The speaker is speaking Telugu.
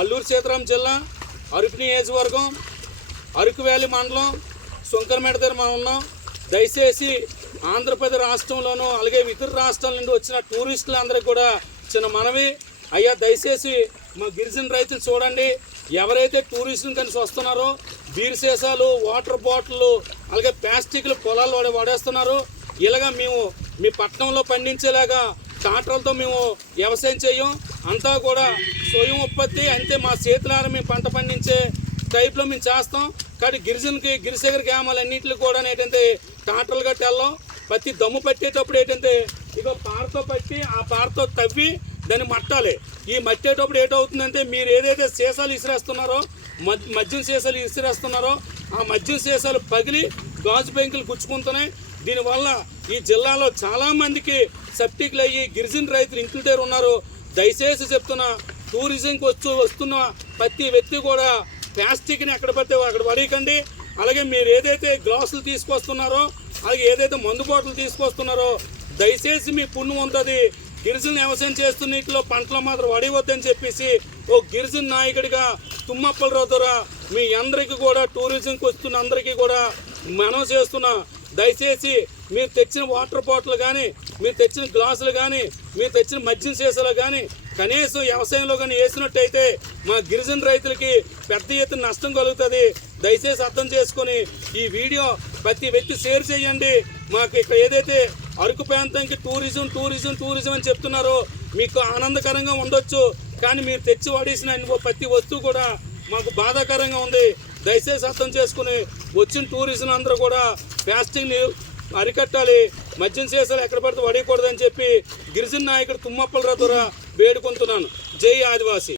అల్లూరు సీతారాం జిల్లా అరుకు నియోజకవర్గం అరకు వ్యాలీ మండలం సుంకరమేట దగ్గర మనం ఉన్నాం దయచేసి ఆంధ్రప్రదేశ్ రాష్ట్రంలోనూ అలాగే ఇతర రాష్ట్రాల నుండి వచ్చిన టూరిస్టులందరికీ కూడా చిన్న మనవి అయ్యా దయచేసి మా గిరిజన రైతులు చూడండి ఎవరైతే టూరిస్టులు కలిసి వస్తున్నారో బీర్ సీసాలు వాటర్ బాటిల్ అలాగే ప్లాస్టిక్లు పొలాలు వాడే వాడేస్తున్నారు ఇలాగా మేము మీ పట్టణంలో పండించేలాగా టాటర్లతో మేము వ్యవసాయం చేయం అంతా కూడా స్వయం ఉత్పత్తి అంతే మా చేతులార మేము పంట పండించే టైప్లో మేము చేస్తాం కానీ గిరిజనకి గిరిశేఖర్ గ్రామాలన్నింటికి కూడా ఏంటంటే టాటర్లు కట్టి వెళ్ళాం ప్రతి దమ్ము పట్టేటప్పుడు ఏంటంటే ఇదో పారతో పట్టి ఆ పారతో తవ్వి దాన్ని మట్టాలి ఈ మట్టేటప్పుడు ఏటవుతుందంటే మీరు ఏదైతే సీసాలు ఇసిరేస్తున్నారో మద్యం సీసాలు ఇసిరేస్తున్నారో ఆ మద్యం సీసాలు పగిలి గాజు బెంకులు గుచ్చుకుంటున్నాయి దీనివల్ల ఈ జిల్లాలో చాలామందికి సెప్టిక్లు అయ్యి గిరిజన రైతులు ఇంటి దగ్గర ఉన్నారు దయచేసి చెప్తున్నా టూరిజంకి వచ్చి వస్తున్న ప్రతి వ్యక్తి కూడా ప్లాస్టిక్ని ఎక్కడ పడితే అక్కడ పడేయకండి అలాగే మీరు ఏదైతే గ్లాసులు తీసుకొస్తున్నారో అలాగే ఏదైతే మందు బాటలు తీసుకొస్తున్నారో దయచేసి మీ పుణ్యం ఉంటుంది గిరిజన వ్యవసాయం చేస్తున్న నీటిలో పంటలు మాత్రం వడివద్దని చెప్పేసి ఓ గిరిజన నాయకుడిగా తుమ్మప్పల ద్వారా మీ అందరికీ కూడా టూరిజంకి వస్తున్న అందరికీ కూడా మనం చేస్తున్న దయచేసి మీరు తెచ్చిన వాటర్ బాటిల్ కానీ మీరు తెచ్చిన గ్లాసులు కానీ మీరు తెచ్చిన మద్యం సీసాలు కానీ కనీసం వ్యవసాయంలో కానీ వేసినట్టయితే మా గిరిజన రైతులకి పెద్ద ఎత్తున నష్టం కలుగుతుంది దయచేసి అర్థం చేసుకొని ఈ వీడియో ప్రతి వ్యక్తి షేర్ చేయండి మాకు ఇక్కడ ఏదైతే అరకు ప్రాంతానికి టూరిజం టూరిజం టూరిజం అని చెప్తున్నారో మీకు ఆనందకరంగా ఉండొచ్చు కానీ మీరు తెచ్చి వాడేసిన ప్రతి వస్తువు కూడా మాకు బాధాకరంగా ఉంది దయచేసి అర్థం చేసుకుని వచ్చిన టూరిజం అందరూ కూడా ఫాస్టింగ్ని అరికట్టాలి మద్యం సీసాలు ఎక్కడ పడితే వడేయకూడదని చెప్పి గిరిజన నాయకుడు తుమ్మప్పల ద్వారా వేడుకుంటున్నాను జై ఆదివాసీ